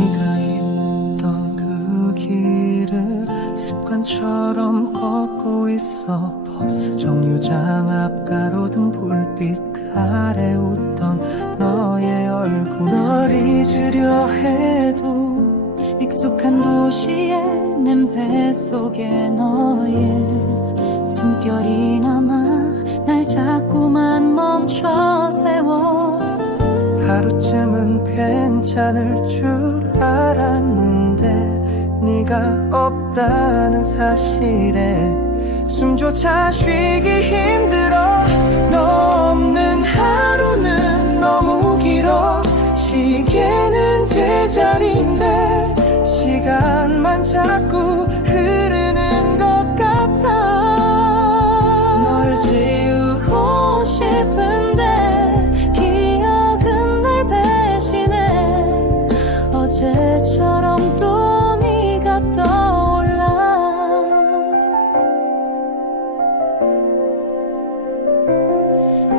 네가 있던 그 길을 습관처럼 걷고 있어. 버스 정류장 앞 가로등 불빛 아래 웃던 너의 얼굴. 널 잊으려 해도 익숙한 도시의 냄새 속에 너의 숨결이 남아 날 자꾸만 멈춰 세워. 하루쯤은 괜찮을 줄 알았는데 네가 없다는 사실에 숨조차 쉬기 힘들어. 너 없는 하루는 너무 길어. 시계는 제자리인데 시간만 자꾸 흐르는 것 같아. 널 지우고 싶은데 기억은 날 배신해. 어제처럼 또 네가 떠올라.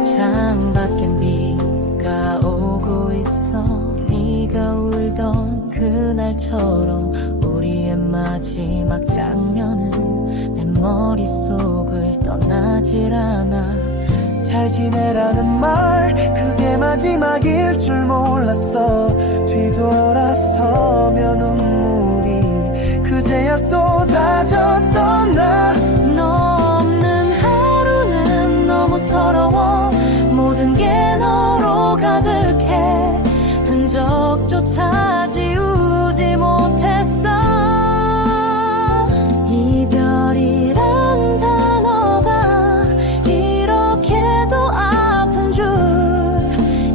창밖엔 비가 오고 있어. 네가 울던 그날처럼 우리의 마지막 장면은 내 머릿속을 떠나질 않아. 잘 지내라는 말 그게 마지막일 줄 몰랐어. 뒤돌아서면 눈물이 그제야 쏟아졌던 나. 너 없는 하루는 너무 서러워. 모든 게 너로 가득해. 흔적조차 지우지 못했어. 이별이란 단어가 이렇게도 아픈 줄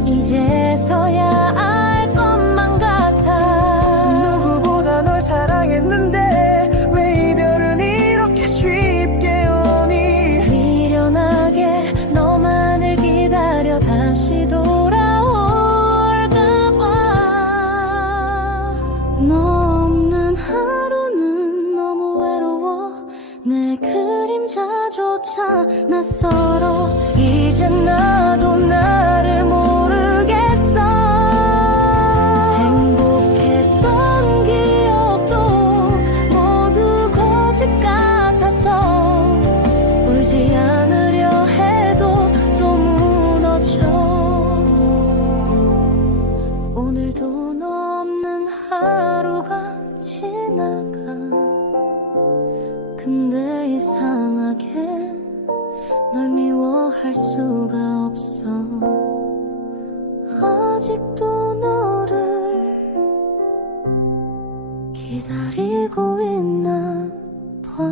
이제서야 알 것만 같아. 누구보다 널 사랑했는데 왜 이별은 이렇게 쉽게 오니. 미련하게 너만을 기다려 다시 돌아올까봐. 너 없는 하루는 너무 외로워. 내 그림자조차 낯설어. 이젠 나도 나를 모르겠어. 행복했던 기억도 모두 거짓 같아서 울지 않으려 해도 또 무너져. 오늘도 너 없는 하루가 지나가. 근데 이상하게 널 미워할 수가 없어. 아직도 너를 기다리고 있나 봐.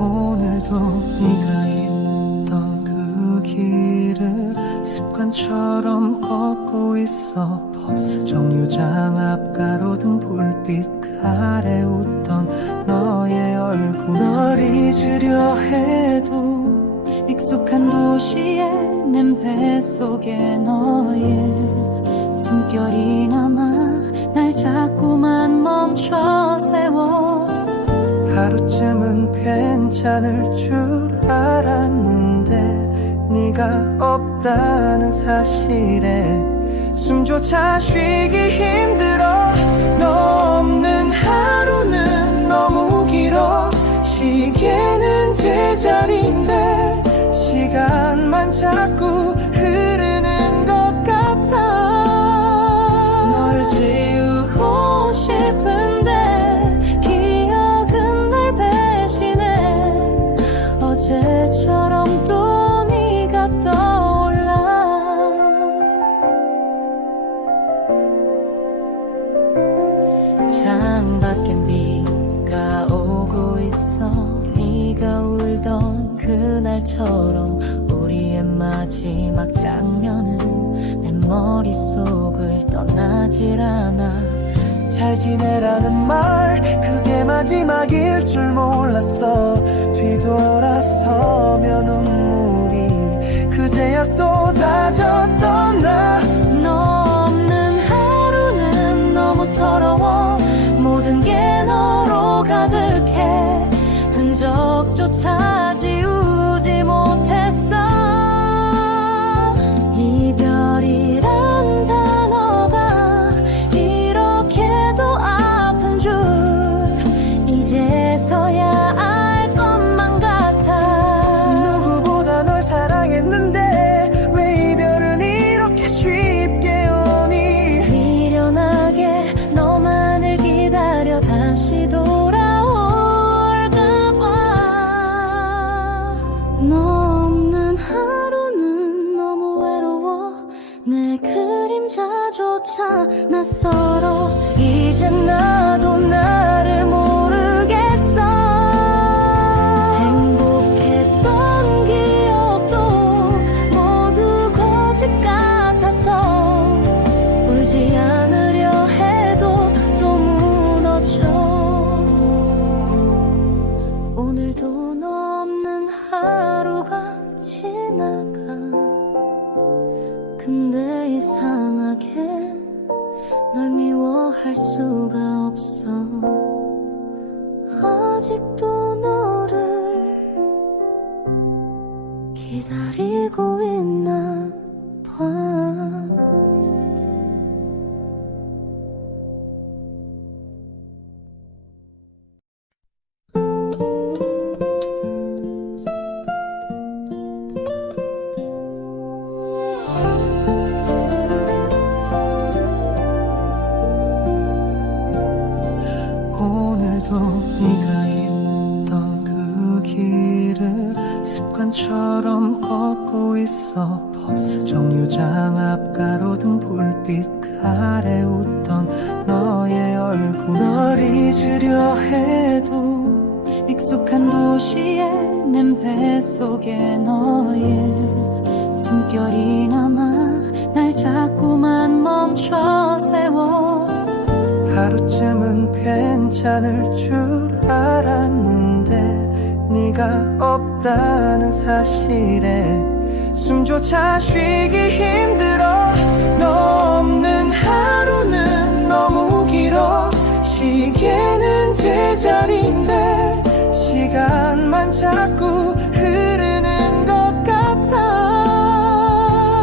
오늘도 네가 있던 그 길을 습관처럼 걷고 있어. 버스 정류장 앞 가로등 불빛 아래 웃던 너의 얼굴. 널 잊으려 해도 익숙한 도시의 냄새 속에 너의 숨결이 남아 날 자꾸만 멈춰 세워. 하루쯤은 괜찮을 줄 알았는데 네가 없다는 사실에 숨조차 쉬기 힘들어. 너 없는 하루는 너무 길어. 시계는 제자리인데 시간만 자꾸 흐르는 것 같아. 널 지우고 싶은데 기억은 날 배신해. 어제처럼 또 네가 떠올라. 창밖엔 비가 오고 있어. 네가 울던 그날처럼 우리의 마지막 장면은 내 머릿속을 떠나질 않아. 잘 지내라는 말 그게 마지막일 줄 몰랐어. 뒤돌아서면 눈물이 그제야 쏟아졌던 나. 너 없는 하루는 너무 서러워. 모든 게 너로 가득해. 흔적조차 지우지 못했어. 이별이란 단어가 이렇게도 아픈 줄 이제서야 알 것만 같아. 누구보다 널 사랑했는데 왜 이별은 이렇게 쉽게 오니. 미련하게 너만을 기다려 다시 돌아올까봐. 너 없는 하루는 너무 외로워. 내 그림자조차 낯설어. 이젠 나도 나를 모르겠어. 행복했던 기억도 모두 거짓 같아서 울지 않으려 해도 또 무너져. 오늘도 너 없는 하루가 지나가. 근데 이상하게 널 미워할 수가 없어. 아직도 너를 기다리고 있나 봐. 오늘도 네가 있던 그 길을 습관처럼 걷고 있어. 버스 정류장 앞 가로등 불빛 아래 웃던 너의 얼굴. 널 잊으려 해도 익숙한 도시의 냄새 속에 너의 숨결이 남아 날 자꾸만 멈춰 세워. 하루쯤은 괜찮을 줄 알았는데 네가 없다는 사실에 숨조차 쉬기 힘들어. 너 없는 하루는 너무 길어. 시계는 제자리인데 시간만 자꾸 흐르는 것 같아.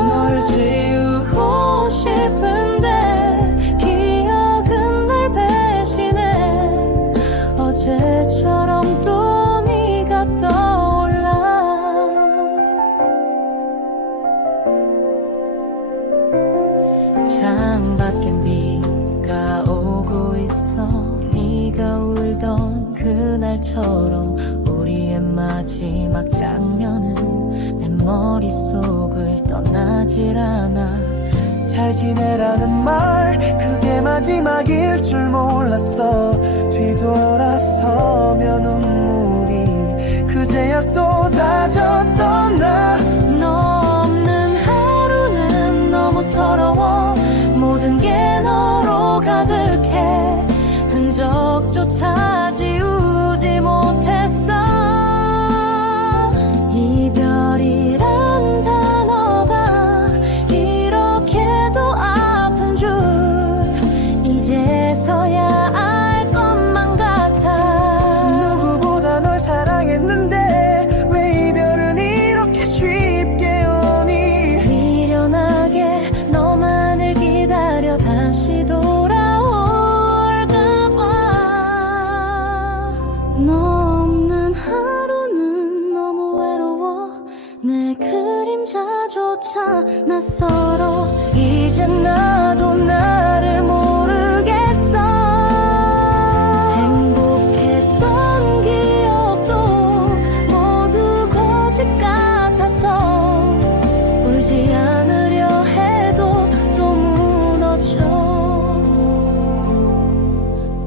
널 지우고 싶은데 기억은 날 배신해. 어제처럼 또 네가 떠올라. 창밖엔 비가 오고 있어. 네가 울던 그날처럼 우리의 마지막 장면은 내 머릿속을 떠나질 않아. 잘 지내라는 말 그게 마지막일 줄 몰랐어. 뒤돌아서면 눈물이 그제야 쏟아졌던 나. 너 없는 하루는 너무 서러워. 모든 게 너로 가득해. 흔적조차 지우지 못했어. 이별이란 단어가 이렇게도 아픈 줄 이제서야 알 것만 같아. 누구보다 널 사랑했는데 왜 이별은 이렇게 쉽게 오니. 미련하게 너만을 기다려 다시 돌아올까봐. 너 없는 하루는 너무 외로워. 내 그림자조차 낯설어. 이젠 나도 나를 모르겠어. 행복했던 기억도 모두 거짓 같아서 울지 않으려 해도 또 무너져.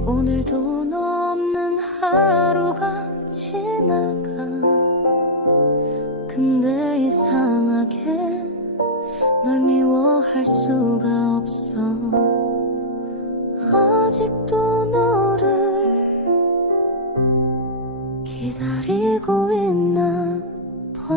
오늘도 너 없는 하루가 지나가. 근데 이상하게 널 미워할 수가 없어. 아직도 너를 기다리고 있나 봐.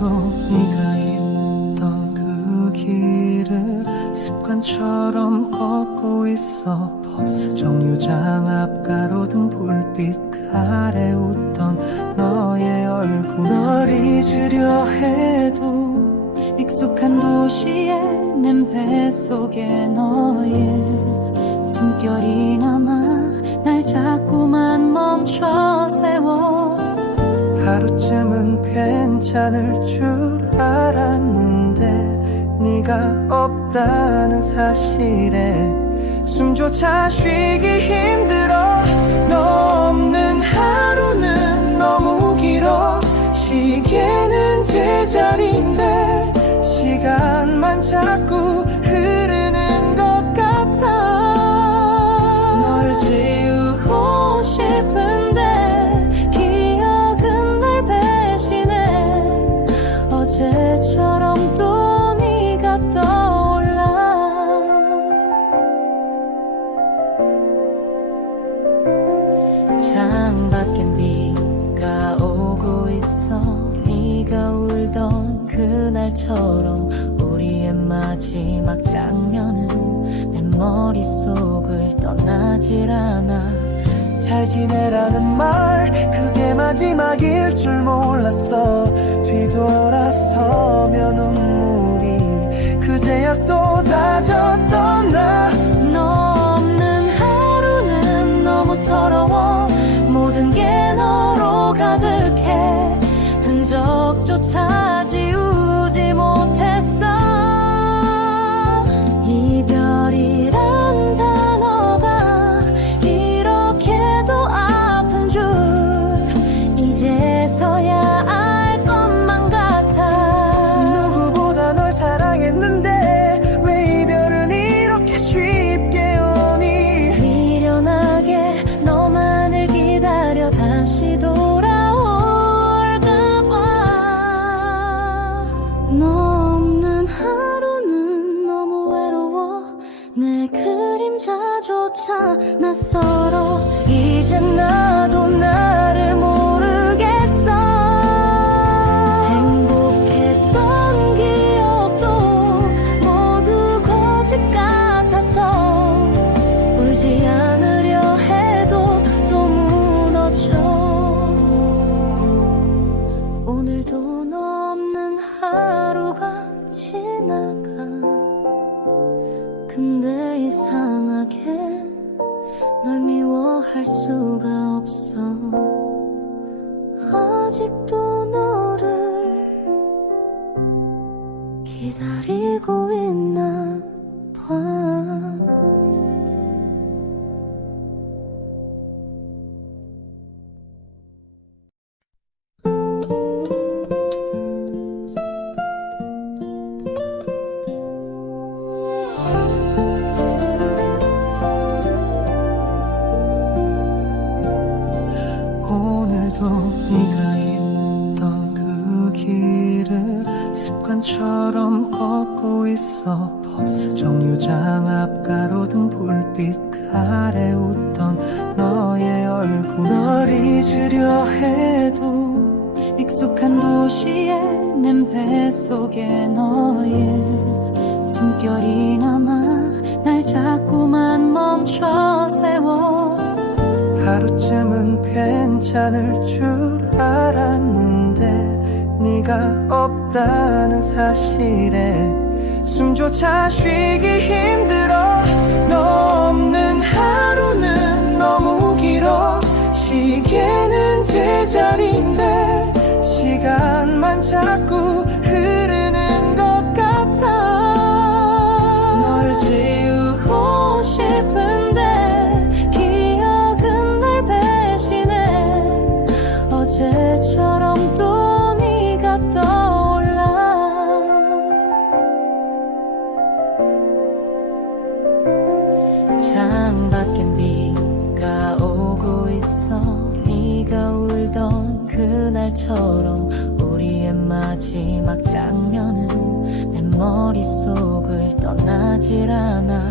오늘도 네가 있던 그 길을 습관처럼 걷고 있어. 버스 정류장 앞 가로등 불빛 아래 웃던 너의 얼굴. 널 잊으려 해도 익숙한 도시의 냄새 속에 너의 숨결이 남아 날 자꾸만 멈춰 세워. 하루쯤은 괜찮을 줄 알았는데 네가 없다는 사실에 숨조차 쉬기 힘들어. 너 없는 하루는 너무 길어. 시계는 제자리인데 시간만 자꾸 흐르는 것 같아. 널 지우고 싶은데 기억은 날 배신해. 어제처럼 또 네가 떠올라. 창밖엔 비가 오고 있어. 네가 울던 그날처럼 우리의 마지막 장면은 내 머릿속을 떠나질 않아. 잘 지내라는 말 그게 마지막일 줄 몰랐어. 뒤돌아서면 눈물이 그제야 쏟아졌던 나. 너 없는 하루는 너무 서러워. 모든 게 너로 가득해. 흔적조차 지우지 못했어. 이별이란 단어가 이렇게도 아픈 줄 이제서야 알 것만 같아. 누구보다 널 사랑했는데 왜 이별은 이렇게 쉽게 오니. 미련하게 너만을 기다려 다시 돌아올까봐. 너 없는 하루는 너무 외로워. 내 그림자조차 낯설어. 이젠 나도 나를 모르겠어. 행복했던 기억도 모두 거짓 같아서 울지 않으려 해도 또 무너져. 오늘도 너 없는 하루가 지나가. 근데 이상하게 널 미워할 수가 없어. 아직도 너를 기다리고 있나 봐. 오늘도 네가 있던 그 길을 습관처럼 걷고 있어. 버스 정류장 앞 가로등 불빛 아래 웃던 너의 얼굴. 널 잊으려 해도 익숙한 도시의 냄새 속에 너의 숨결이 남아 날 자꾸만 멈춰 세워. 하루쯤은 괜찮을 줄 알았는데 네가 없다는 사실에 숨조차 쉬기 힘들어. 너 없는 하루는 너무 길어. 시계는 제자리인데 시간만 자꾸 흐르는 것 같아. 널 지우고 싶은데 기억은 날 배신해. 어제처럼 또 네가 떠올라. 창밖엔 비가 오고 있어. 네가 울던 그날처럼 우리의 마지막 장면은 내 머릿속을 떠나질 않아.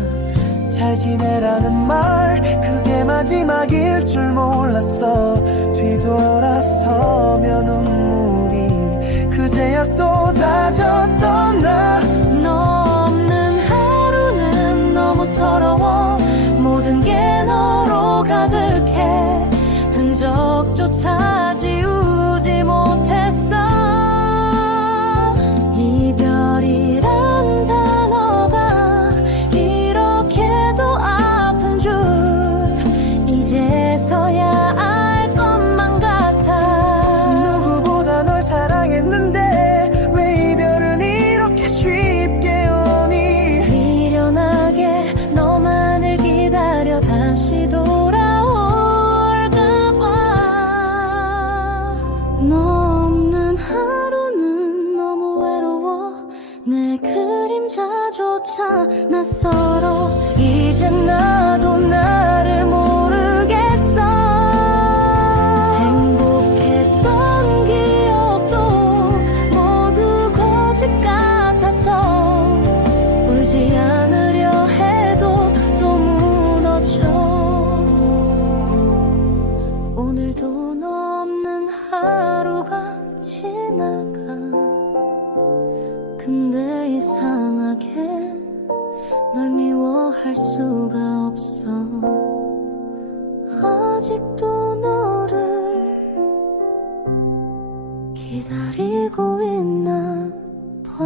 잘 지내라는 말 그게 마지막일 줄 몰랐어. 뒤돌아서면 눈물이 그제야 쏟아졌던 미워할 수가 없어. 아직도 너를 기다리고 있나 봐.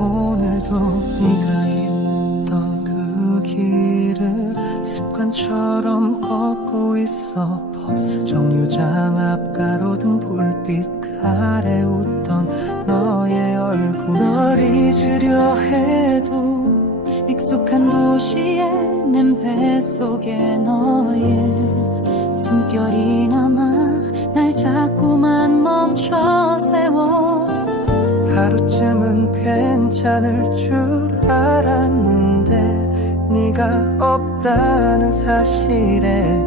오늘도 네가 있던 그 길을 습관처럼 걷고 있어. 버스 정류장 앞 가로등 불빛 아래 웃던 너의 얼굴. 널 잊으려 해도 익숙한 도시의 냄새 속에 너의 숨결이 남아 날 자꾸만 멈춰 세워. 하루쯤은 괜찮을 줄 알았는데 네가 없다는 사실에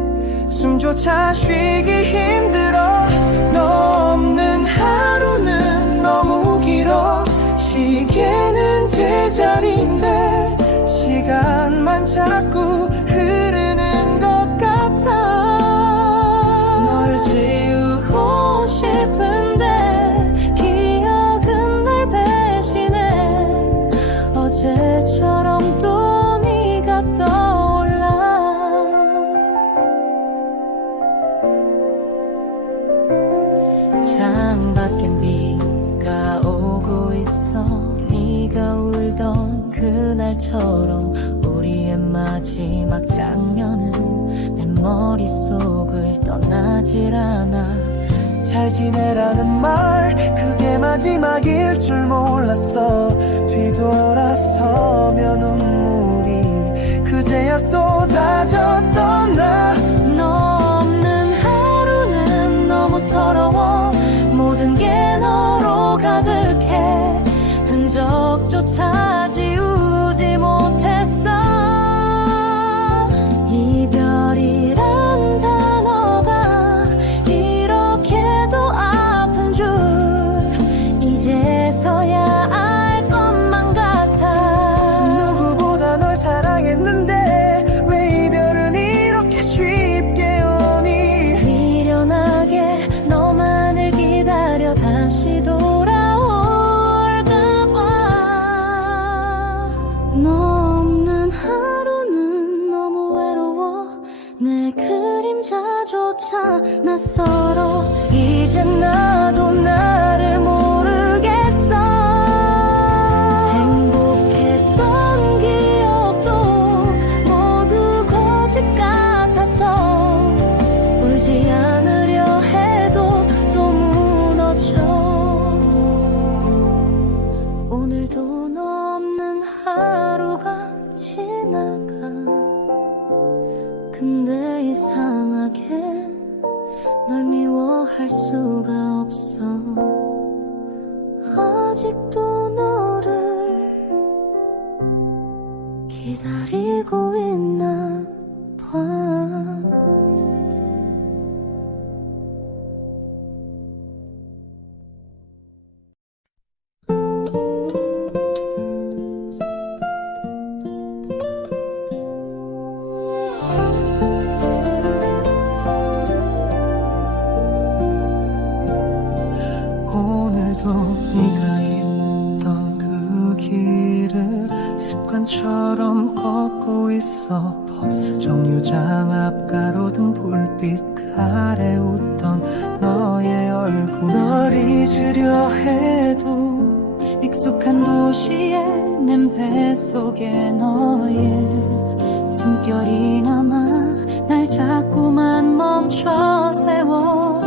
숨조차 쉬기 힘들어. 너 없는 하루는 너무 길어. 시계는 제자리인데 시간만 자꾸 흐르는 것 같아. 널 지우고 싶은데 기억은 날 배신해. 어제처럼 또 네가 떠올라. 창밖엔 비가 오고 있어. 네가 울던 그날처럼 우리의 마지막 장면은 내 머릿속을 떠나질 않아. 잘 지내라는 말 그게 마지막일 줄 몰랐어. 뒤돌아서면 눈물이 그제야 쏟아졌던 나. 너 없는 하루는 너무 서러워. 모든 게 너로 가득해. 흔적조차 지우지 못했어. 이별이란 단어가 이렇게도 아픈 줄 이제서야 알 것만 같아. 누구보다 널 사랑했는데 왜 이별은 이렇게 쉽게 오니. 미련하게 너만을 기다려 다시 돌아올까봐. 너 없는 하루는 너무 외로워. 내 그림자조차 낯설어. 이젠 나도 나를 모르겠어. 행복했던 기억도 모두 거짓 같아서 울지 않으려 해도 또 무너져. 오늘도 너 없는 하루가 지나가. 근데 이상하게 널 미워할 수가 없어. 아직도 너를 기다리고 있나 봐. 오늘도 네가 있던 그 길을 습관처럼 걷고 있어. 버스 정류장 앞 가로등 불빛 아래 웃던 너의 얼굴. 널 잊으려 해도 익숙한 도시의 냄새 속에 너의 숨결이 남아 날 자꾸만 멈춰 세워.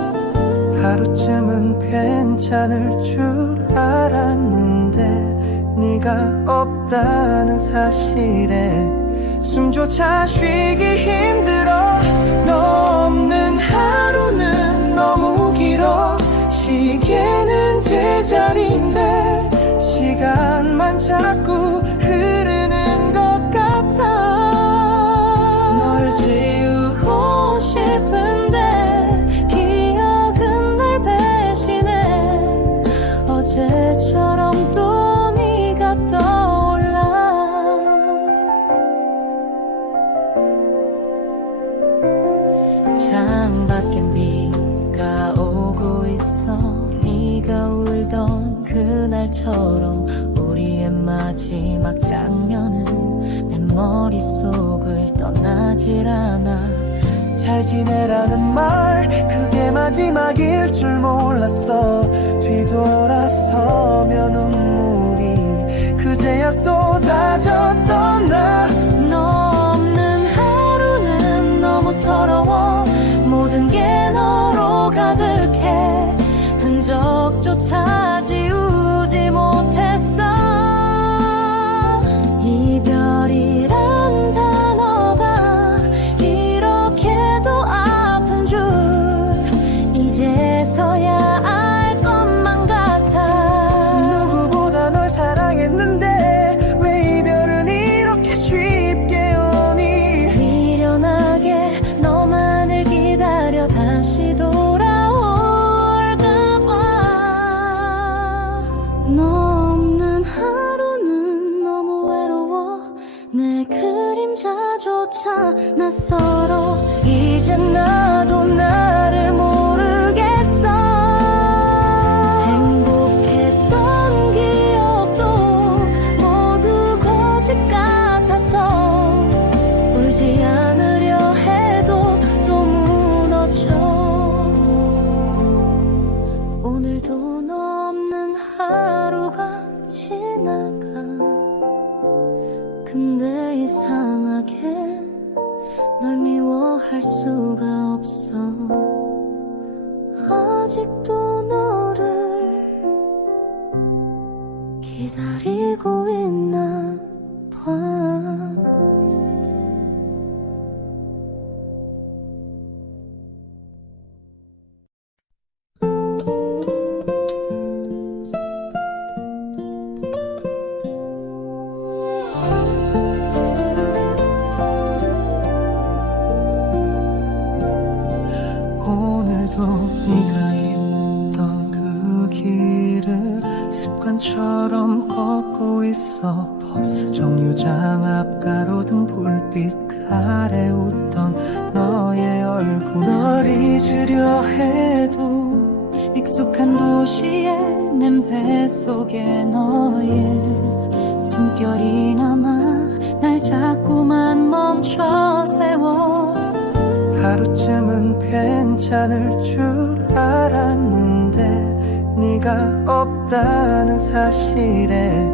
하루쯤은 괜찮을 줄 알았는데 네가 없다는 사실에 숨조차 쉬기 힘들어. 너 없는 하루는 너무 길어. 시계는 제자리인데 시간만 자꾸 흐르는 것 같아. 널 지우고 싶은데 기억은 날 배신해. 어제처럼 그날처럼 우리의 마지막 장면은 내 머릿속을 떠나질 않아. 잘 지내라는 말 그게 마지막일 줄 몰랐어. 뒤돌아서면 눈물이 그제야 쏟아졌던 나. 너 없는 하루는 너무 서러워. 모든 게 너로 가득해. 흔적조차 지우지 못했어. 이별이란 단어가 이렇게도 아픈 줄 이제서야 알 것만 같아. 누구보다 널 사랑했는데 왜 이별은 이렇게 쉽게 오니. 미련하게 너만을 기다려 다시 돌아올까봐. 너 없는 하루는 너무 외로워. 내 그림자조차 낯설어. 이젠 나도 나를 모르겠어. 행복했던 기억도 모두 거짓 같아서 울지 않으려 해도 또 무너져. 오늘도 너 없는 하루가 지나가. 근데 이상하게 널 미워할 수가 없어. 아직도 너를 기다리고 있나 봐. 오늘도 네가 있던 그 길을 습관처럼 걷고 있어. 버스 정류장 앞 가로등 불빛 아래 웃던 너의 얼굴. 널 잊으려 해도 익숙한 도시의 냄새 속에 너의 숨결이 남아 날 자꾸만 멈춰 세워. 하루쯤은 괜찮을 줄 알았는데 네가 없다는 사실에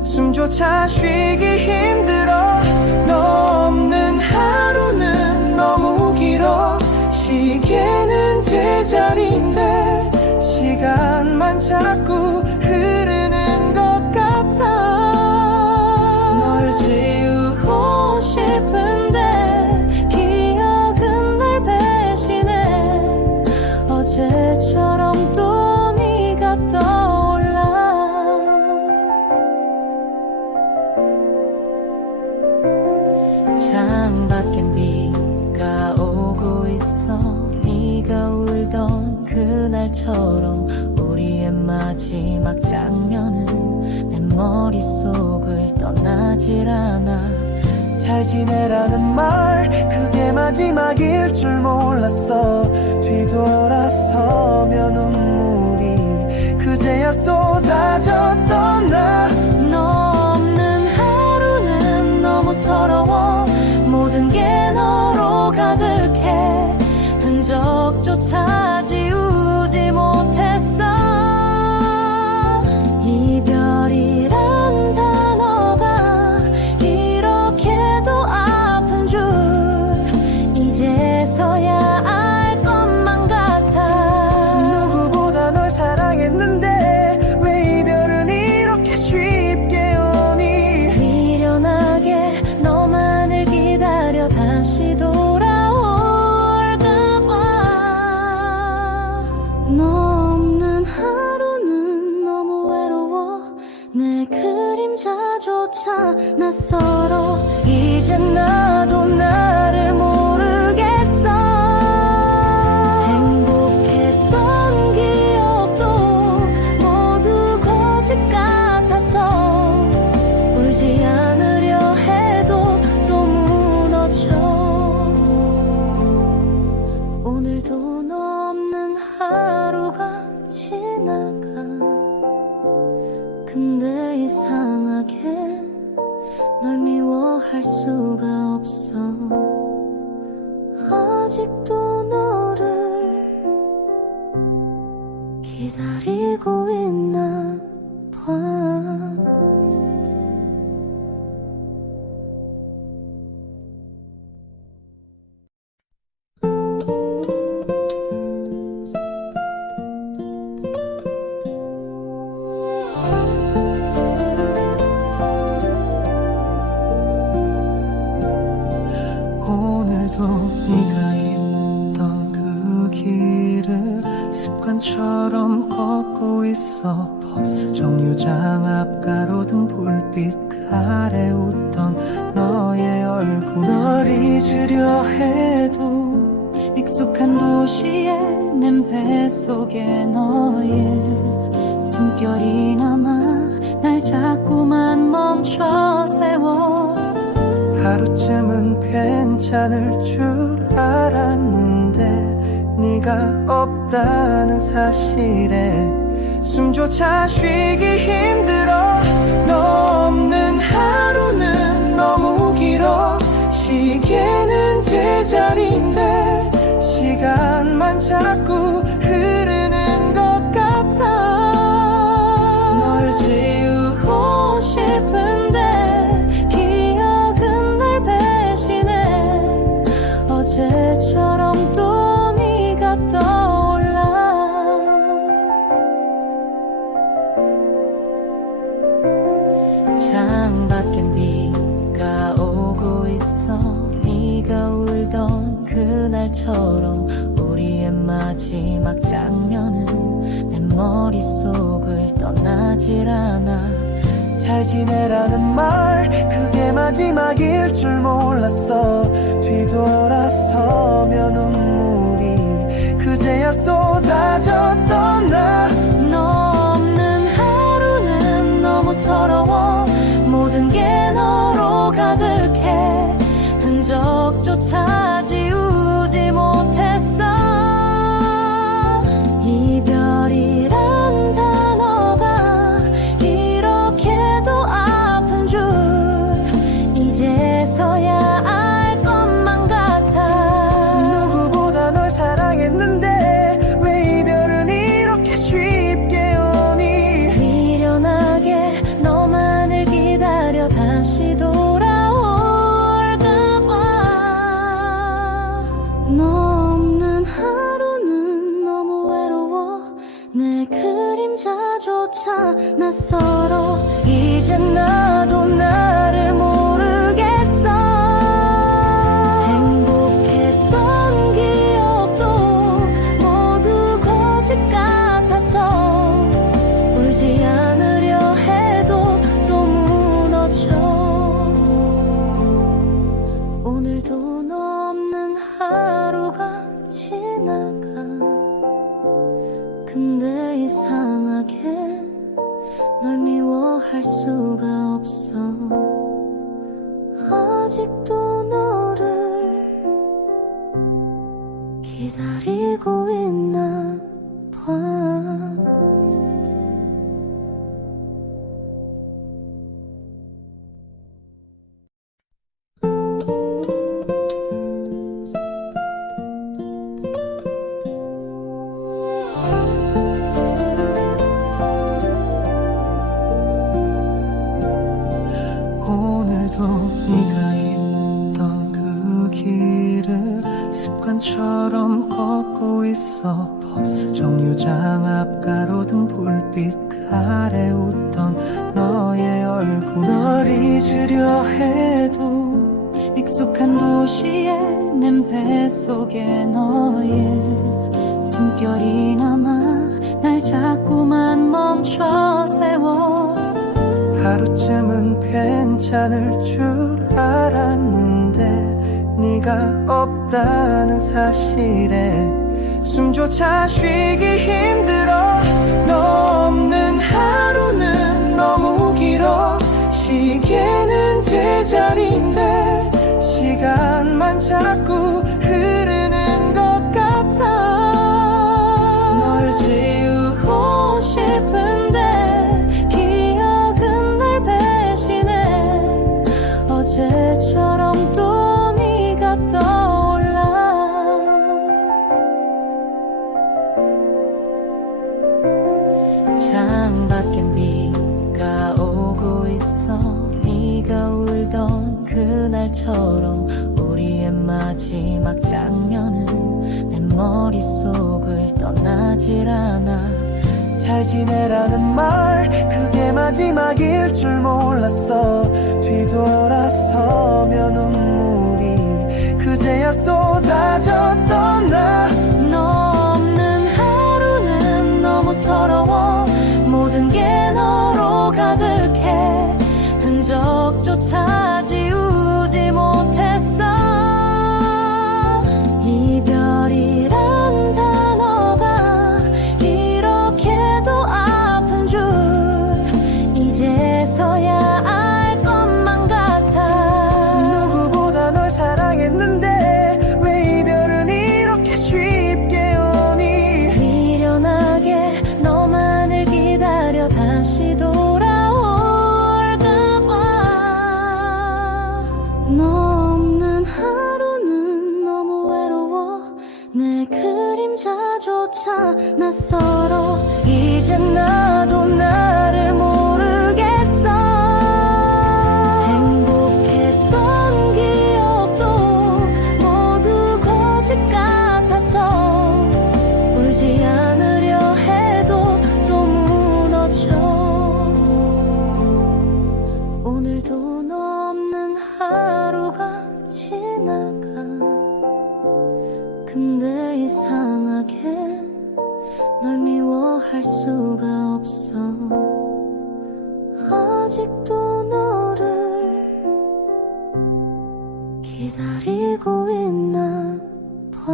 숨조차 쉬기 힘들어. 너 없는 하루는 너무 길어. 시계는 제자리인데 시간만 자꾸 흐르는 것 같아. 널 지우고 싶은데 기억은 날 배신해. 어제처럼 또 네가 떠올라. 창밖엔 비가 오고 있어. 네가 울던 그날처럼 우리의 마지막 장면은 내 머릿속을 떠나질 않아. 잘 지내라는 말 그게 마지막일 줄 몰랐어. 뒤돌아서면 눈물이 그제야 쏟아졌던 나. 너 없는 하루는 너무 서러워. 모든 게 너로 가득해. 흔적조차 지우지 못했어. 이별이란 단어가 이렇게도 아픈 줄 이제서야 알 것만 같아. 누구보다 널 사랑했는데 왜 이별은 이렇게 쉽게 오니. 미련하게 너만을 기다려 다시 돌아올까봐. 아직도 너를 기다리고 있나 봐. 오늘도 네가 있던 그 길을 습관처럼 걷고 있어. 버스 정류장 앞 가로등 불빛 아래 웃던 너의 얼굴. 널 잊으려 해도 익숙한 도시의 냄새 속에 너의 숨결이 남아 날 자꾸만 멈춰 세워. 하루쯤은 괜찮을 줄 알았는데 네가 없다는 사실에 숨조차 쉬기 힘들어. 너 없는 하루는 너무 길어. 시계는 제자리인데 시간만 자꾸 흐르는 것 같아. 널 지우고 싶은데 기억은 날 배신해. 어제처럼 또 네가 떠올라. 창밖엔 비가 오고 있어. 네가 울던 그날처럼 우리의 마지막 장면은 내 머릿속을 떠나질 않아. 잘 지내라는 말 그게 마지막일 줄 몰랐어. 뒤돌아서면 눈물이 그제야 쏟아졌던 나. 너 없는 하루는 너무 서러워. 모든 게 너로 가득해. 흔적조차 지우지 못했어. 이별이란 단어가 이렇게도 아픈 줄 이제서야 알 것만 같아. 누구보다 널 사랑했는데 왜 이별은 이렇게 쉽게 오니. 미련하게 너만을 기다려 다시 돌아올까봐. 너 없는 하루는 너무 외로워. 내 그림자조차 낯설어. 이젠 나도 나를 모르겠어. 행복했던 기억도 모두 거짓 같아서 울지 않으려 해도 또 무너져. 오늘도 너 없는 하루가 지나가. 근데 이상하게 널 미워할 수가 없어. 아직도 너를 기다리고 있나 봐. 오늘도 네가 있던 그 길을 습관처럼 걷고 있어. 버스 정류장 앞 가로등 불빛 아래 웃던 너의 얼굴. 널 잊으려 해도 익숙한 도시의 냄새 속에 너의 숨결이 남아 날 자꾸만 멈춰 세워. 하루쯤은 괜찮을 줄 알았는데 네가 없다는 사실에 숨조차 쉬기 힘들어. 너 없는 하루는 너무 길어. 시계는 제자리인데 시간만 자꾸 흐르는 것 같아. 널 지우고 싶은데 기억은 날 배신해. 어제처럼 또 네가 떠올라. 그날처럼 우리의 마지막 장면은 내 머릿속을 떠나질 않아. 잘 지내라는 말 그게 마지막일 줄 몰랐어. 뒤돌아서면 눈물이 그제야 쏟아졌던 나. 너 없는 하루는 너무 서러워. 모든 게 너로 가득해. 흔적조차 지우지 못했어. 이별이란 단어가 이렇게도 아픈 줄 이제서야 알 것만 같아. 누구보다 널 사랑했는데 왜 이별은 이렇게 쉽게 오니. 미련하게 너만을 기다려 다시 돌아올까봐. 너 없는 하루는 너무 외로워. 내 그림자조차 낯설어. 이젠 나도 나를 모르겠어. 행복했던 기억도 모두 거짓 같아서 울지 않으려 해도 또 무너져. 오늘도 너 없는 하루가 지나가. 근데 이상하게 널 미워할 수가 없어. 아직도 너를 기다리고 있나 봐.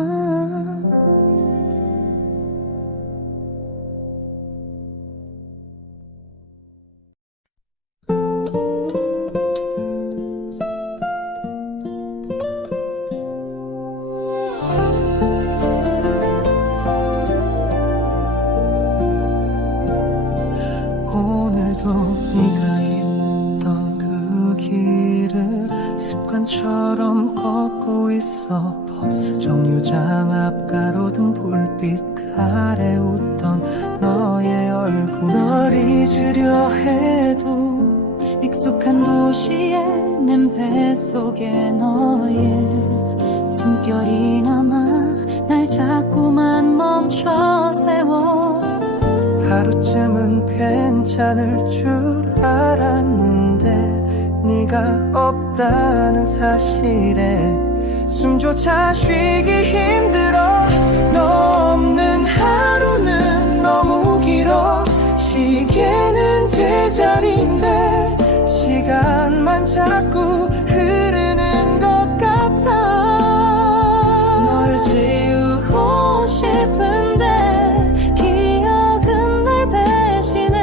오늘도 네가 있던 그 길을 습관처럼 걷고 있어. 버스 정류장 앞 가로등 불빛 아래 웃던 너의 얼굴. 널 잊으려 해도 익숙한 도시의 냄새 속에 너의 숨결이 남아 날 자꾸만 멈춰 세워. 하루쯤은 괜찮을 줄 알았는데 네가 없다는 사실에 숨조차 쉬기 힘들어. 너 없는 하루는 너무 길어. 시계는 제자리인데 시간만 자꾸 흐르는 것 같아. 널 지우고 싶은데 기억은 날 배신해.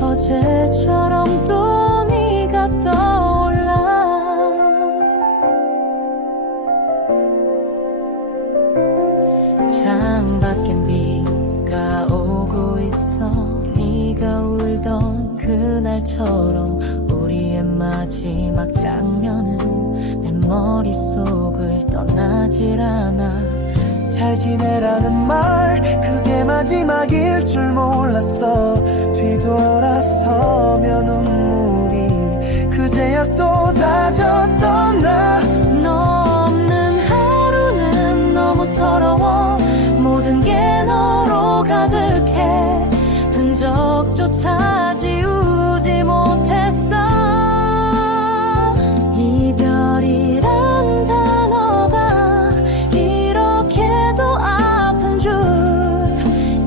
어제처럼 또 네가 떠올라. 창밖엔 비가 오고 있어. 네가 울던 그날처럼 우리의 마지막 장면은 내 머릿속을 떠나질 않아. 잘 지내라는 말 그게 마지막일 줄 몰랐어. 뒤돌아서면 눈물이 그제야 쏟아졌던 나. 너 없는 하루는 너무 서러워. 모든 게 너로 가득해. 흔적조차 지우지 못했어. 이별이란 단어가 이렇게도 아픈 줄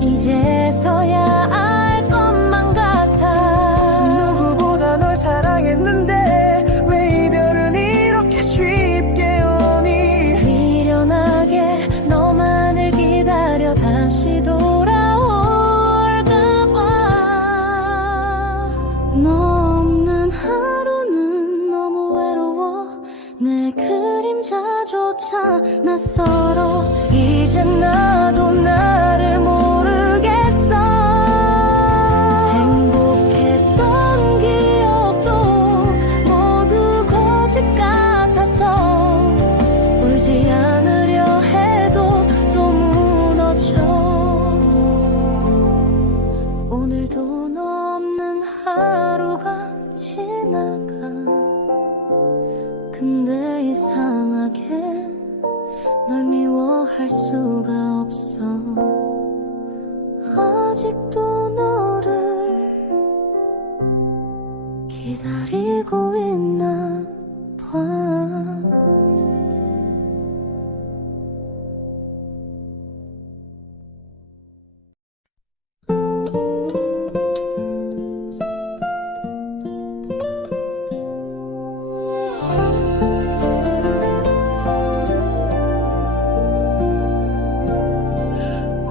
이제서야 알 것만 같아. 누구보다 널 사랑했는데 왜 이별은 이렇게 쉽게 오니. 미련하게 너만을 기다려 다시 돌아올까봐. 너 없는 하루는 너무 외로워. 내 그림자조차 낯설어. 이젠 나도 나를 모르겠어. 행복했던 기억도 모두 거짓 같아서 울지 않으려 해도 또 무너져. 오늘도 너 없는 하루가 지나가. 널 미워할 수가 없어. 아직도 너를 기다리고 있나 봐.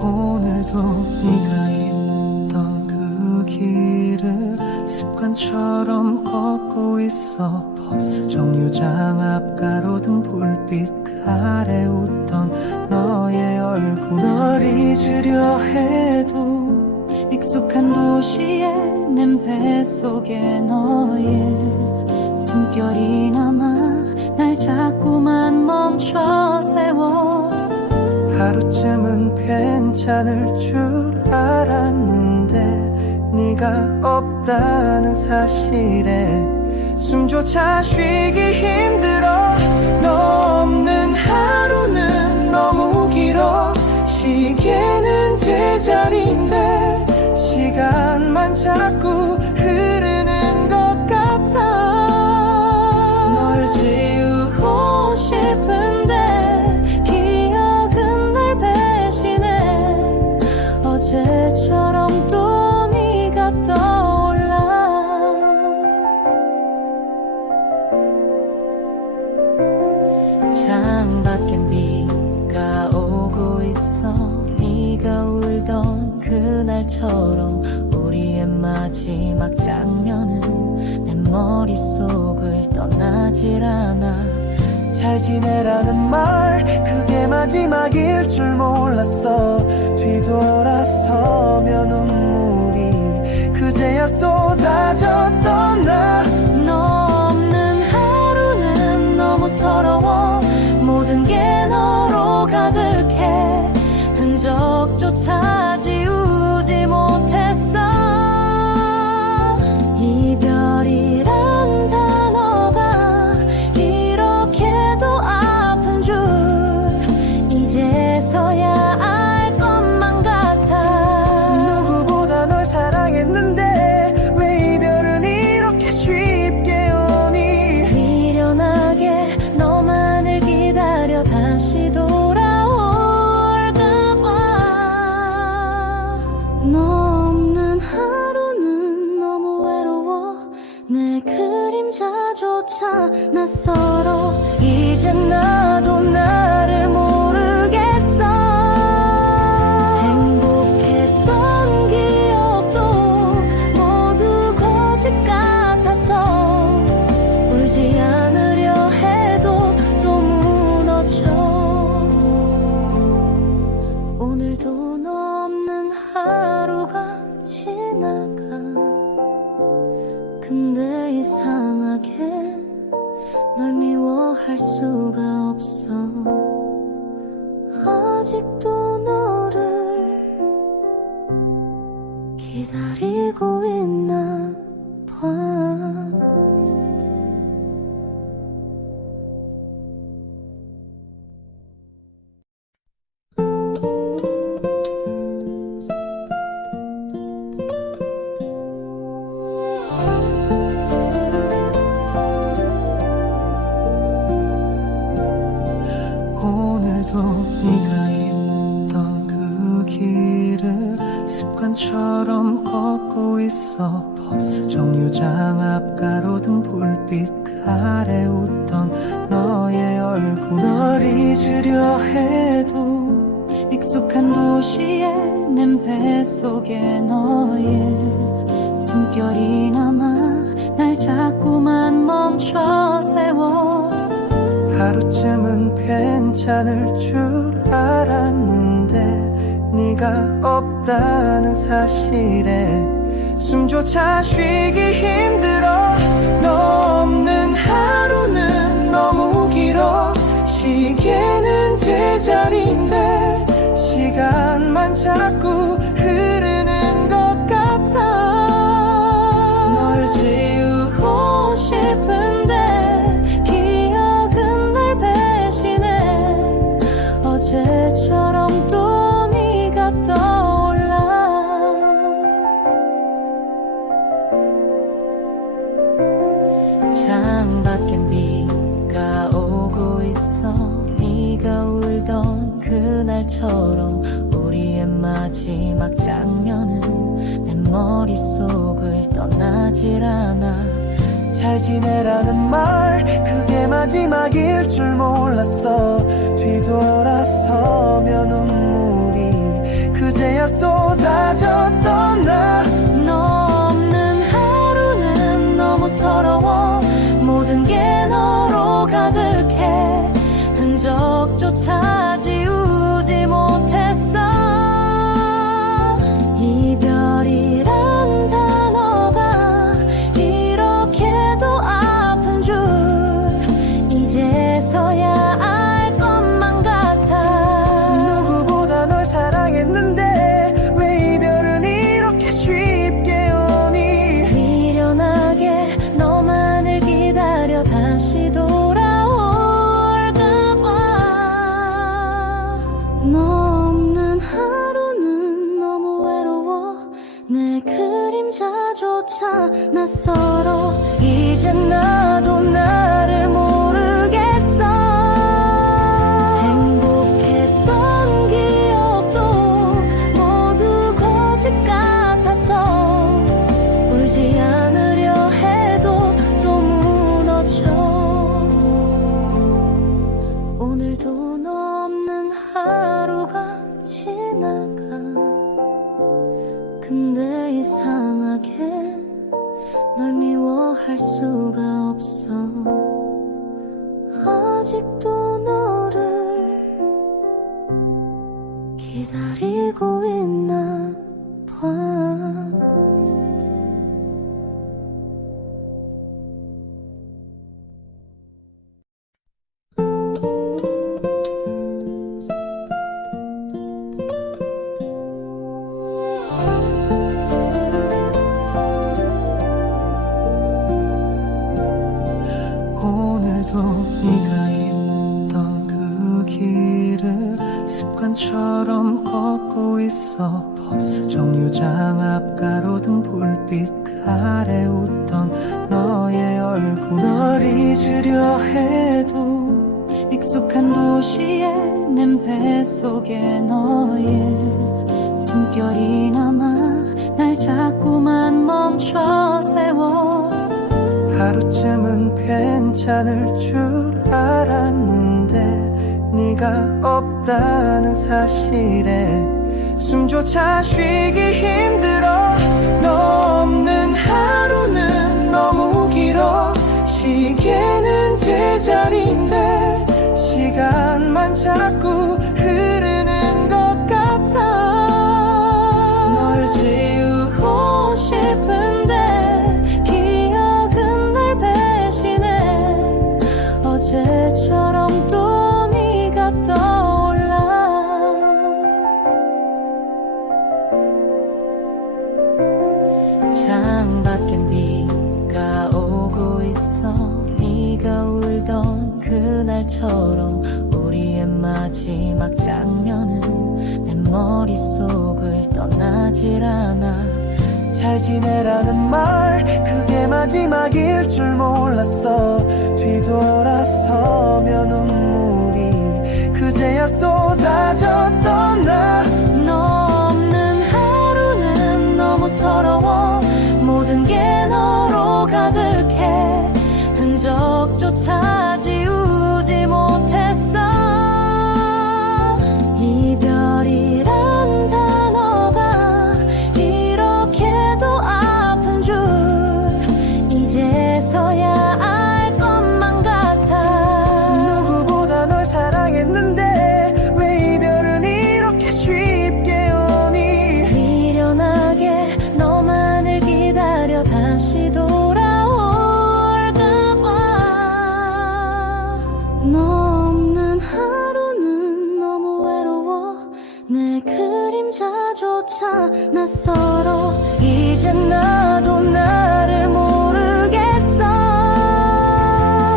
오늘도 네가 있던 그 길을 습관처럼 걷고 있어. 버스 정류장 앞 가로등 불빛 아래 웃던 너의 얼굴. 널 잊으려 해도 익숙한 도시의 냄새 속에 너의 숨결이 남아 날 자꾸만 멈춰 세워. 하루쯤은 괜찮을 줄 알았는데 네가 없다는 사실에 숨조차 쉬기 힘들어. 너 없는 하루는 너무 길어. 시계는 제자리인데 시간만 자꾸 흐르는 것 같아. 널 지우고 싶은데 기억은 날 배신해. 어제처럼 또 네가 떠올라. 창밖엔 비가 오고 있어. 네가 울던 그날처럼 우리의 마지막 장면은 내 머릿속을 떠나질 않아. 잘 지내라는 말 그게 마지막일 줄 몰랐어. 뒤돌아서면 눈물이 그제야 쏟아졌던 나. 너 없는 하루는 너무 서러워. 모든 게 너로 가득해. 흔적조차 지우지 못했어. 이별이란 단어가 이렇게도 아픈 줄 이제서야 알 것만 같아. 누구보다 널 사랑했는데 왜 이별은 이렇게 쉽게 오니. 미련하게 너만을 기다려 다시 돌아올까봐. 너 없는 하루는 너무 외로워. 내 그림자조차 낯설어. 이젠 나도 나를 모르겠어. 행복했던 기억도 모두 거짓 같아서 울지 않으려 해도 또 무너져. 오늘도 너 없는 하루가 지나가. 근데 이상하게 널 미워할 수가 없어. 아직도 너를 기다리고 있나 봐. 오늘도 네가 있던 그 길을 습관처럼 걷고 있어. 버스 정류장 앞 가로등 불빛 아래 웃던 너의 얼굴. 널 잊으려 해도 익숙한 도시의 냄새 속에 너의 숨결이 남아 날 자꾸만 멈춰 세워. 하루쯤은 괜찮을 줄 알았는데 네가 없다는 사실에 숨조차 쉬기 힘들어. 너 없는 하루는 너무 길어. 시계는 제자리인데 시간만 자꾸 흐르는 것 같아. 널 지우고 싶은데 기억은 날 배신해. 울던 그날처럼 우리의 마지막 장면은 내 머릿속을 떠나질 않아. 잘 지내라는 말 그게 마지막일 줄 몰랐어. 뒤돌아서면 눈물이 그제야 쏟아졌던 나. 너 없는 하루는 너무 서러워. 모든 게 너로 가득해. 흔적조차 지우지 못했어. 이별이란 단어가 이렇게도 아픈 줄 이제서야 알 것만 같아. 누구보다 널 사랑했는데 왜 이별은 이렇게 쉽게 오니. 미련하게 너만을 기다려 다시 돌아올까봐. 너 없는 하루는 너무 외로워. 내 그림자조차 낯설어. 이젠 나도 나를 모르겠어. 행복했던 기억도 모두 거짓 같아서 울지 않으려 해도 또 무너져. 오늘도 너 없는 하루가 지나가. 근데 이상하게 널 미워할 수가 없어. 아직도 너를 기다리고 있나 봐. 오늘도 네가 있던 그 길을 습관처럼 걷고 있어. 버스 정류장 앞 가로등 불빛 아래 웃던 너의 얼굴. 널 잊으려 해도 익숙한 도시의 냄새 속에 너의 숨결이 남아 날 자꾸만 멈춰 세워. 하루쯤은 괜찮을 줄 알았는데 네가 없다는 사실에 숨조차 쉬기 힘들어. 너 없는 하루는 너무 길어. 시계는 제자리인데 시간만 자꾸 흐르는 것 같아. 널 지우고 싶은데 기억은 날 배신해. 어제처럼 또 네가 떠올라. 창밖엔 비가 오고 있어. 네가 울던 그날처럼 우리의 마지막 장면은 내 머릿속을 떠나질 않아. 잘 지내라는 말 그게 마지막일 줄 몰랐어. 뒤돌아서면 눈물이 그제야 쏟아졌던 나. 너 없는 하루는 너무 서러워. 모든 게 너로 가득해. 흔적조차 지우지 못했어. 이별이란 단어가 이렇게도 아픈 줄 이제서야 알 것만 같아. 누구보다 널 사랑했는데 왜 이별은 이렇게 쉽게 오니. 미련하게 너만을 기다려 다시 돌아올까봐. 너 없는 하루는 너무 외로워. 내 그림자조차 낯설어. 이젠 나도 나를 모르겠어.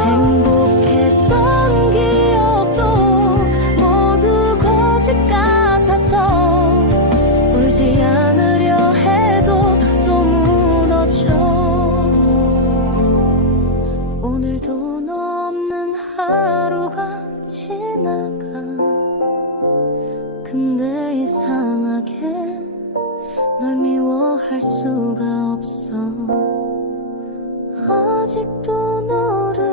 행복했던 기억도 모두 거짓 같아서 울지 않으려 해도 또 무너져. 오늘도 너 없는 하루가 지나가. 미워할 수가 없어. 아직도 너를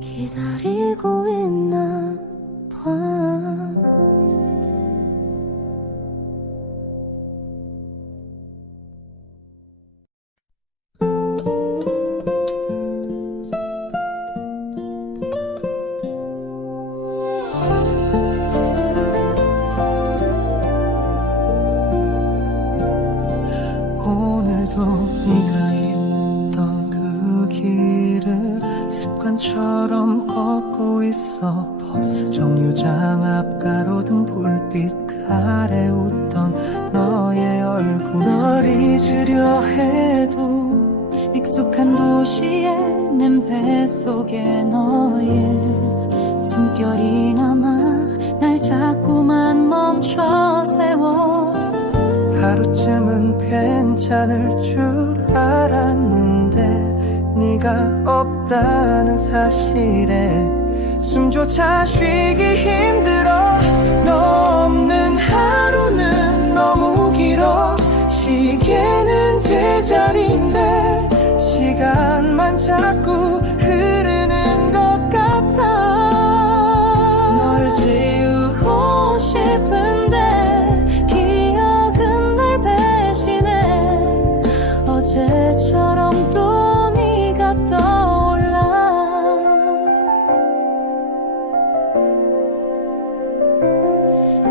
기다리고 있나 봐. 오늘도 네가 있던 그 길을 습관처럼 걷고 있어. 버스 정류장 앞 가로등 불빛 아래 웃던 너의 얼굴. 널 잊으려 해도 익숙한 도시의 냄새 속에 너의 숨결이 남아 날 자꾸만 멈춰 세워. 하루쯤은 괜찮을 줄 알았는데 네가 없다는 사실에 숨조차 쉬기 힘들어. 너 없는 하루는 너무 길어. 시계는 제자리인데 시간만 자꾸 흐르는 것 같아. 널 지우고 싶은데 기억은 날 배신해. 어제처럼 또 네가 떠올라.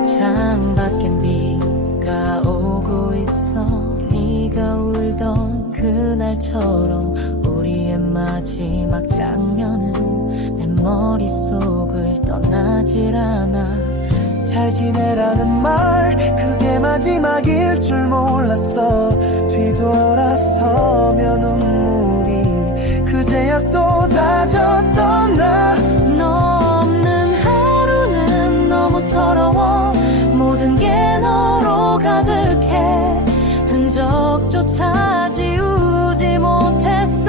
창밖엔 비가 오고 있어. 네가 울던 그날처럼 우리의 마지막 장면은 내 머릿속을 떠나질 않아. 잘 지내라는 말 그게 마지막일 줄 몰랐어. 뒤돌아서면 눈물이 그제야 쏟아졌던 나. 너 없는 하루는 너무 서러워. 모든 게 너로 가득해. 흔적조차 지우지 못했어.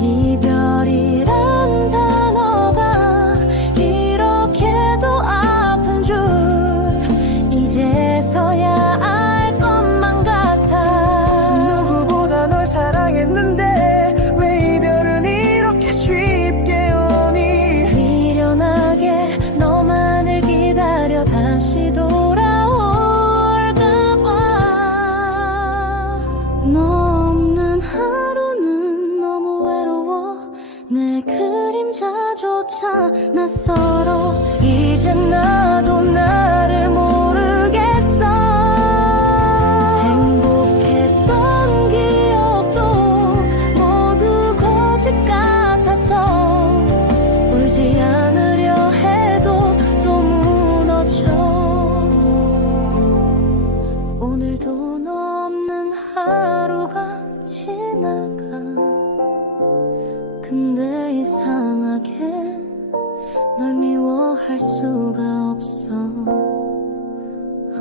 이별이란 단어가 이렇게도 아픈 줄 이제서야 알 것만 같아. 누구보다 널 사랑했는데 왜 이별은 이렇게 쉽게 오니. 미련하게 너만을 기다려 다시 돌아올까봐. 너 없는 하루는 너무 외로워. 내 그림자조차 낯설어. 이젠 나도 나를 모르겠어. 행복했던 기억도 모두 거짓 같아서 울지 않으려 해도 또 무너져. 오늘도 너 없는 하루가 지나가. 근데 이상하게 널 미워할 수가 없어.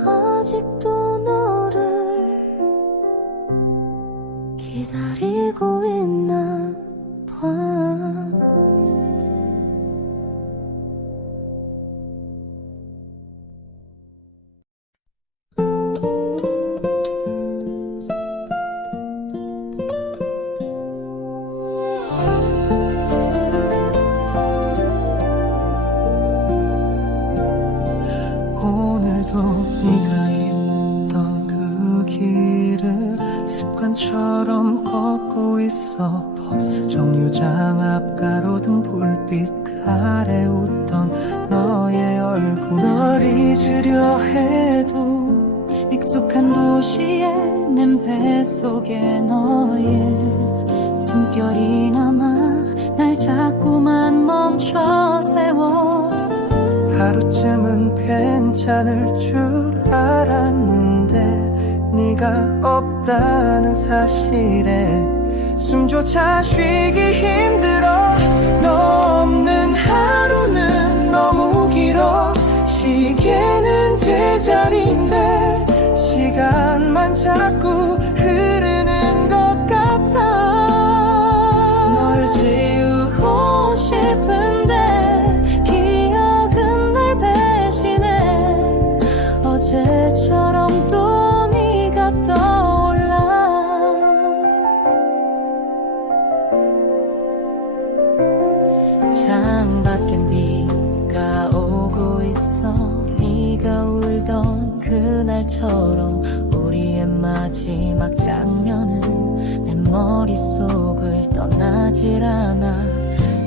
아직도 너를 기다리고 있나 봐. 오늘도 네가 있던 그 길을 습관처럼 걷고 있어. 버스 정류장 앞 가로등 불빛 아래 웃던 너의 얼굴. 널 잊으려 해도 익숙한 도시의 냄새 속에 너의 숨결이 남아 날 자꾸만 멈춰 세워. 하루쯤은 괜찮을 줄 알았는데 네가 없다는 사실에 숨조차 쉬기 힘들어. 너 없는 하루는 너무 길어. 시계는 제자리인데 시간만 자꾸 흐르는 것 같아. 널 지우고 싶은데 기억은 날 배신해. 어제처럼 창밖엔 비가 오고 있어. 네가 울던 그날처럼 우리의 마지막 장면은 내 머릿속을 떠나질 않아.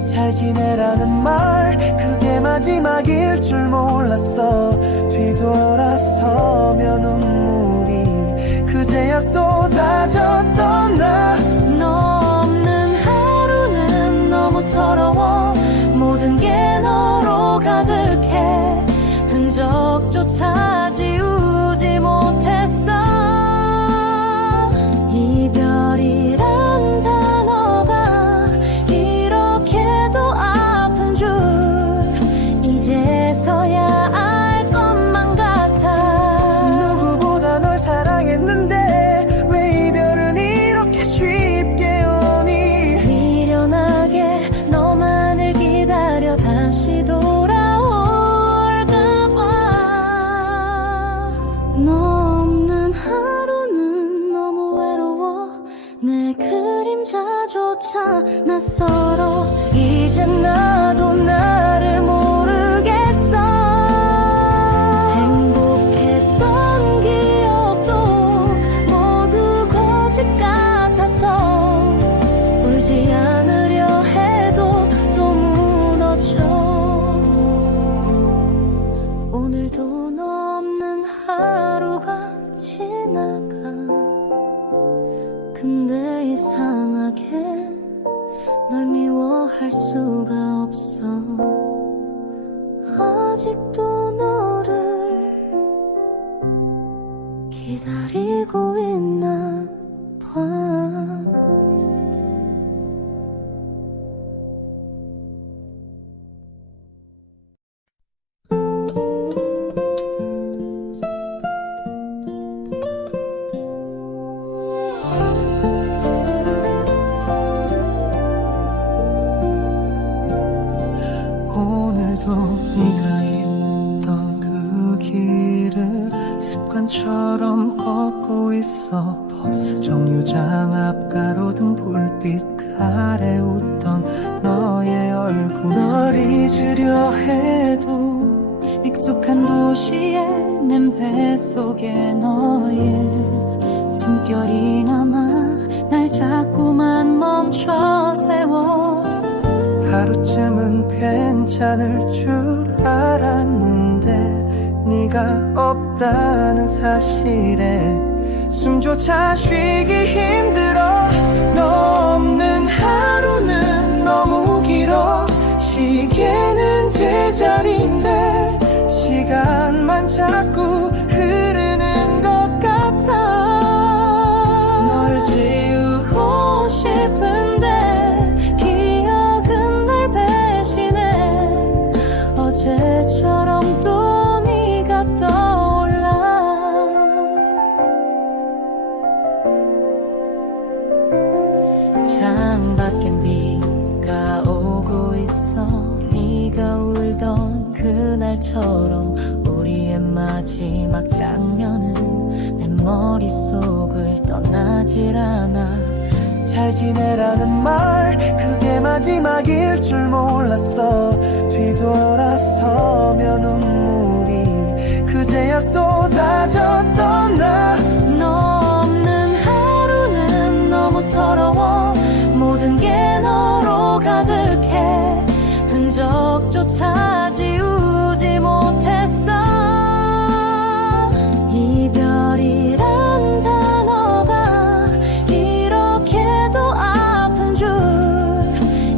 잘 지내라는 말 그게 마지막일 줄 몰랐어. 뒤돌아서면 눈물이 그제야 쏟아졌던 나. 너 없는 하루는 너무 서러워. 모든 게 너로 가득해. 흔적조차 지우지 못했어. 이별이란 단어가 이렇게도 아픈 줄 이제서야 알 것만 같아. 누구보다 널 사랑했는데 왜 이별은 이렇게 쉽게 오니. 미련하게 너만을 기다려 다시 돌아올까봐. 너 없는 하루는 너무 외로워. 내 그림자조차 낯설어. 이젠 나도 나를 모르겠어. 행복했던 기억도 모두 거짓 같아서 울지 않으려 해도 또 무너져. 오늘도 너 없는 하루가 지나가. 근데 이상하게 널 미워할 수가 없어. 아직도 너를 기다리고 있나 봐. 오늘도 네가 있던 그 길을 습관처럼 걷고 있어. 버스 정류장 앞 가로등 불빛 아래 웃던 너의 얼굴. 널 잊으려 해도 익숙한 도시의 냄새 속에 너의 숨결이 남아 날 자꾸만 멈춰 세워. 하루쯤은 괜찮을 줄 알았는데 네가 없다는 사실에 숨조차 쉬기 힘들어. 너 없는 하루는 너무 길어. 시계는 제자리인데 시간만 자꾸 흐르는 것 같아. 널 지우고 싶은데 기억은 날 배신해. 어제처럼 또 네가 떠올라. 창밖엔 비가 오고 있어. 네가 울던 그날처럼 우리의 마지막 장면은 내 머릿속을 떠나질 않아. 잘 지내라는 말 그게 마지막일 줄 몰랐어. 뒤돌아서면 눈물이 그제야 쏟아졌던 나. 너 없는 하루는 너무 서러워. 모든 게 너로 가득해. 흔적조차 지우지 못했어. 이별이란 단어가 이렇게도 아픈 줄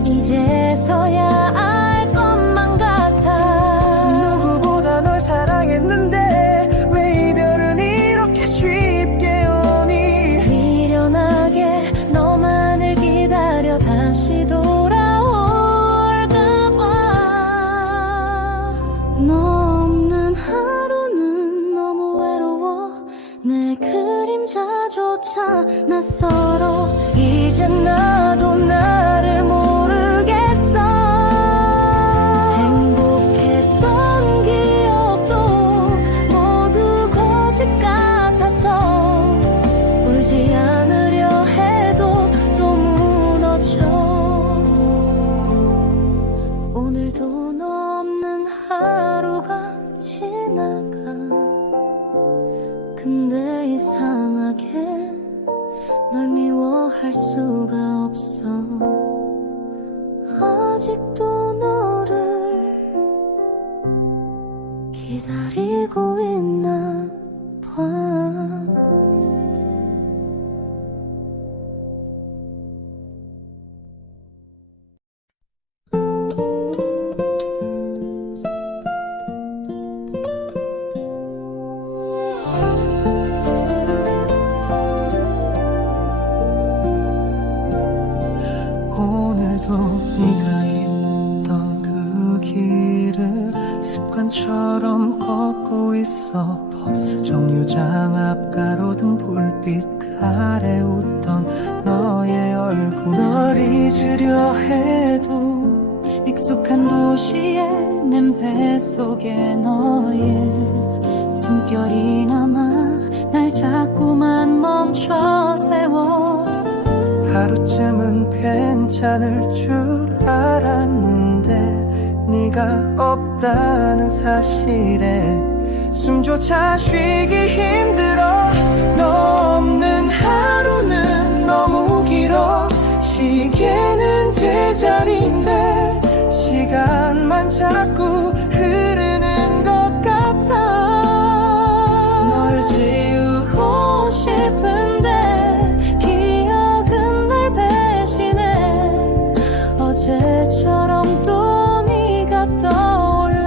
이제서야 알 것만 같아. 누구보다 널 사랑했는데 왜 이별은 이렇게 쉽게 오니. 미련하게 너만을 기다려 다시 돌아올까봐. 너 없는 하루는 너무 외로워. 내 그림자조차 낯설어. 이젠 나도 나를 모르겠어. 오늘도 너 없는 하루가 지나가. 근데 이상하게 널 미워할 수가 없어. 아직도 너를 기다리고 있나 봐. 오늘도 네가 있던 그 길을 습관처럼 걷고 있어. 버스 정류장 앞 가로등 불빛 아래 웃던 너의 얼굴. 널 잊으려 해도 익숙한 도시의 냄새 속에 너의 숨결이 남아 날 자꾸만 멈춰 세워. 하루쯤은 괜찮을 줄 알았는데 네가 없다는 사실에 숨조차 쉬기 힘들어. 너 없는 하루는 너무 길어. 시계는 제자리인데 시간만 자꾸 흐르는 것 같아. 널 지우고 싶은데 기억은 날 배신해. 어제처럼 또 네가 떠올라.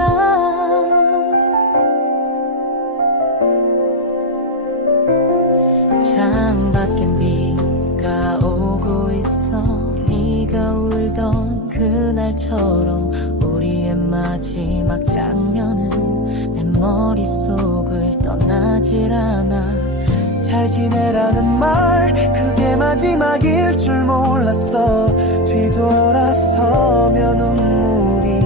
창밖엔 비가 오고 있어. 네가 울던 그날처럼 우리의 마지막 장면은 내 머릿속을 떠나질 않아. 잘 지내라는 말 그게 마지막일 줄 몰랐어. 뒤돌아서면 눈물이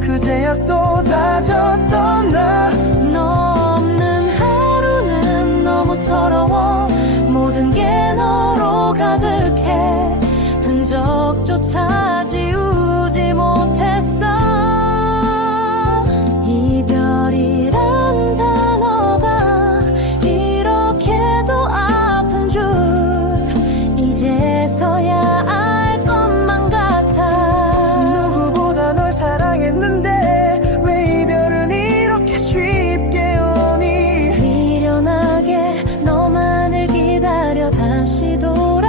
그제야 쏟아졌던 나. 너 없는 하루는 너무 서러워. 모든 게 너로 가득해. 흔적조차 지우지 못했어. 이별이란 단어가 이렇게도 아픈 줄 이제서야 알 것만 같아. 누구보다 널 사랑했는데 왜 이별은 이렇게 쉽게 오니. 미련하게 너만을 기다려 다시 돌아올까봐.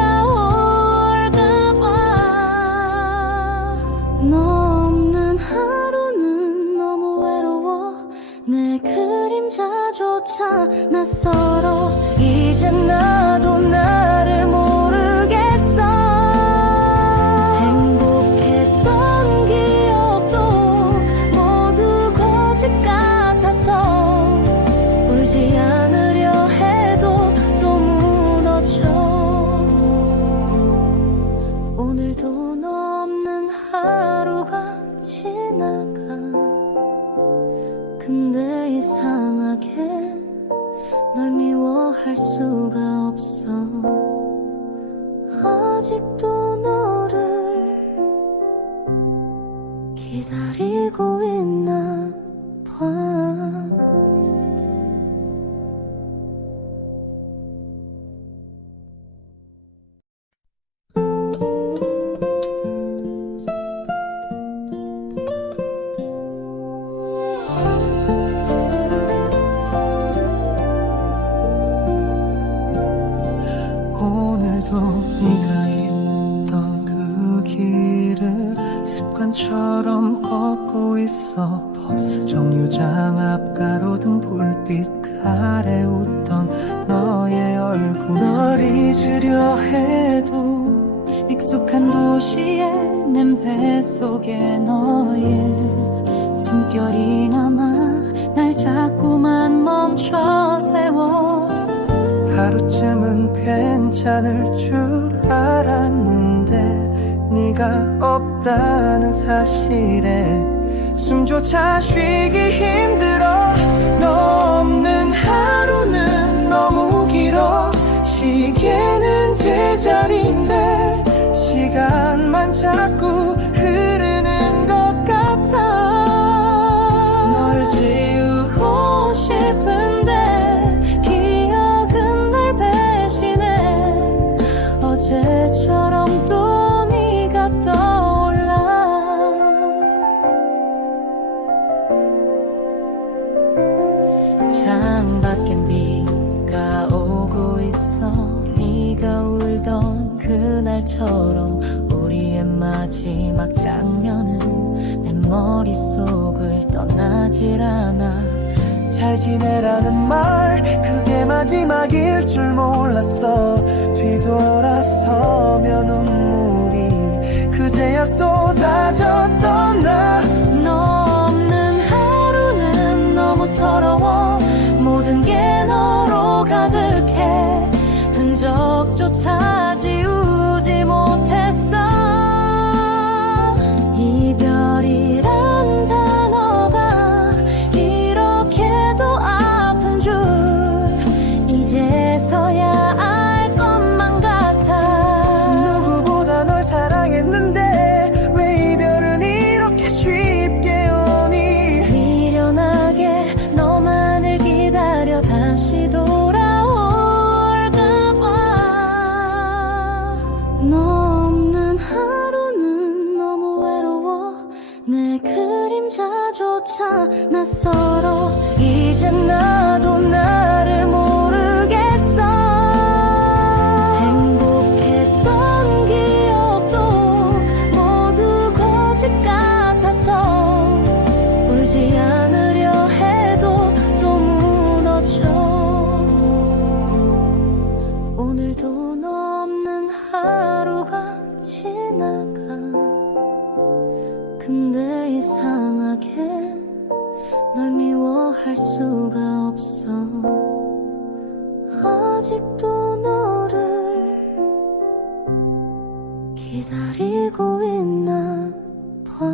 너 없는 하루는 너무 외로워. 내 그림자조차 낯설어. 이젠 나도 나를 모르겠어. 행복했던 기억도 모두 거짓 같아서 울지 않으려 해도 또 무너져. 오늘도 너 없는 하루가 지나가. 근데 이상하게 널 미워할 수가 없어. 아직도 너를 기다리고 있나 봐. 오늘도 네가 있던 그 길을 습관처럼 걷고 있어. 버스 정류장 앞 가로등 불빛 아래 웃던 너의 얼굴. 널 잊으려 해도 익숙한 도시의 냄새 속에 너의 숨결이 남아 날 자꾸만 멈춰 세워. 하루쯤은 괜찮을 줄 알았는데 네가 없다는 사실에 숨조차 쉬기 힘들어. 너 없는 하루는 너무 길어. 시계는 제자리인데 시간만 자꾸 흐르는 것 같아. 그날처럼 우리의 마지막 장면은 내 머릿속을 떠나질 않아. 잘 지내라는 말 그게 마지막일 줄 몰랐어. 뒤돌아서면 눈물이 그제야 쏟아졌던 나. 너 없는 하루는 너무 서러워. 모든 게 너로 가득해. 흔적조차 지우지 못했어. 이별이란 단어가 이렇게도 아픈 줄 이제서야 알 것만 같아. 누구보다 널 사랑했는데 왜 이별은 이렇게 쉽게 오니. 미련하게 너만을 기다려 다시 돌아올까봐. 너 없는 하루는 너무 외로워. 내 그림자조차 낯설어. 이젠 나도 나를 모르겠어. 행복했던 기억도 모두 거짓 같아서 울지 않으려 해도 또 무너져. 오늘도 너 없는 하루가 지나가. 근데 이상하게 널 미워할 수가 없어. 아직도 너를 기다리고 있나 봐.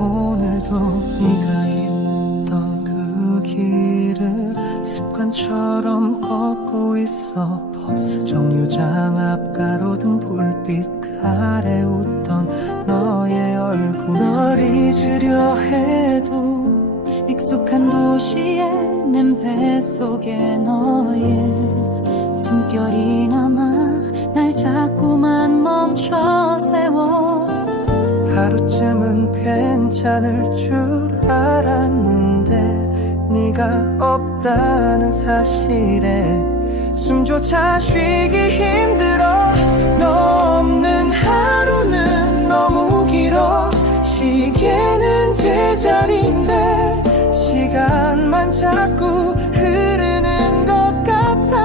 오늘도 네가 있던 그 길을 습관처럼 걷고 있어. 버스 정류장 앞 가로등 불빛 아래 웃던 너의 얼굴. 널 잊으려 해도 익숙한 도시의 냄새 속에 너의 숨결이 남아 날 자꾸만 멈춰 세워. 하루쯤은 괜찮을 줄 알았는데 네가 없다는 사실에 숨조차 쉬기 힘들어. 너 없는 하루는 너무 길어. 시계는 제자리인데 시간만 자꾸 흐르는 것 같아.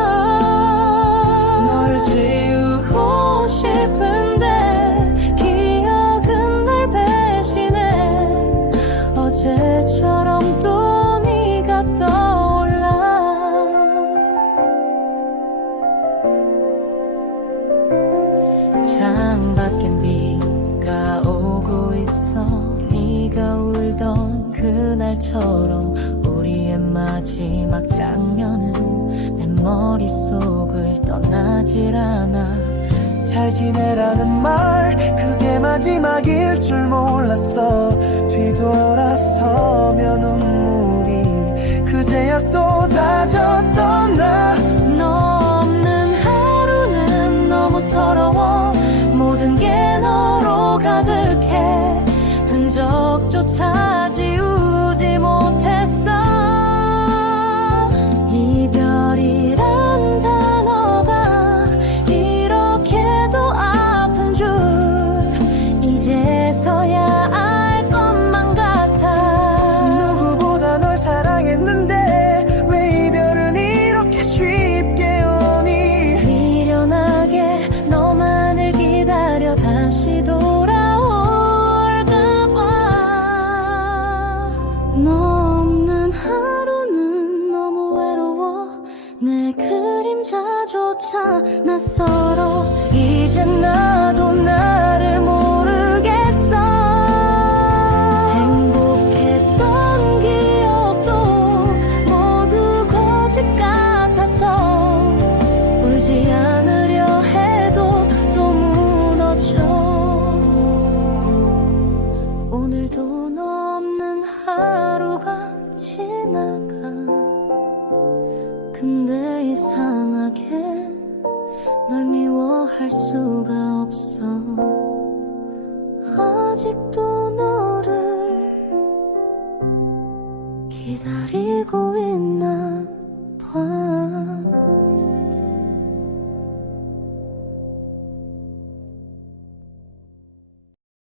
널 지우고 싶은데 기억은 날 배신해. 어제처럼 또 네가 떠올라. 창밖엔 비가 오고 있어. 네가 울던 그날처럼 우리의 마지막 장면은 내 머릿속을 떠나질 않아. 잘 지내라는 말 그게 마지막일 줄 몰랐어. 뒤돌아서면 눈물이 그제야 쏟아졌던 나. 너 없는 하루는 너무 서러워. 모든 게 너로 가득해. 흔적조차 지우지 못했어. 이별이란 단어가 이렇게도 아픈 줄 이제서야 알 것만 같아. 누구보다 널 사랑했는데 왜 이별은 이렇게 쉽게 오니. 미련하게 너만을 기다려 다시 돌아올까봐. 미워할 수가 없어. 아직도 너를 기다리고 있나.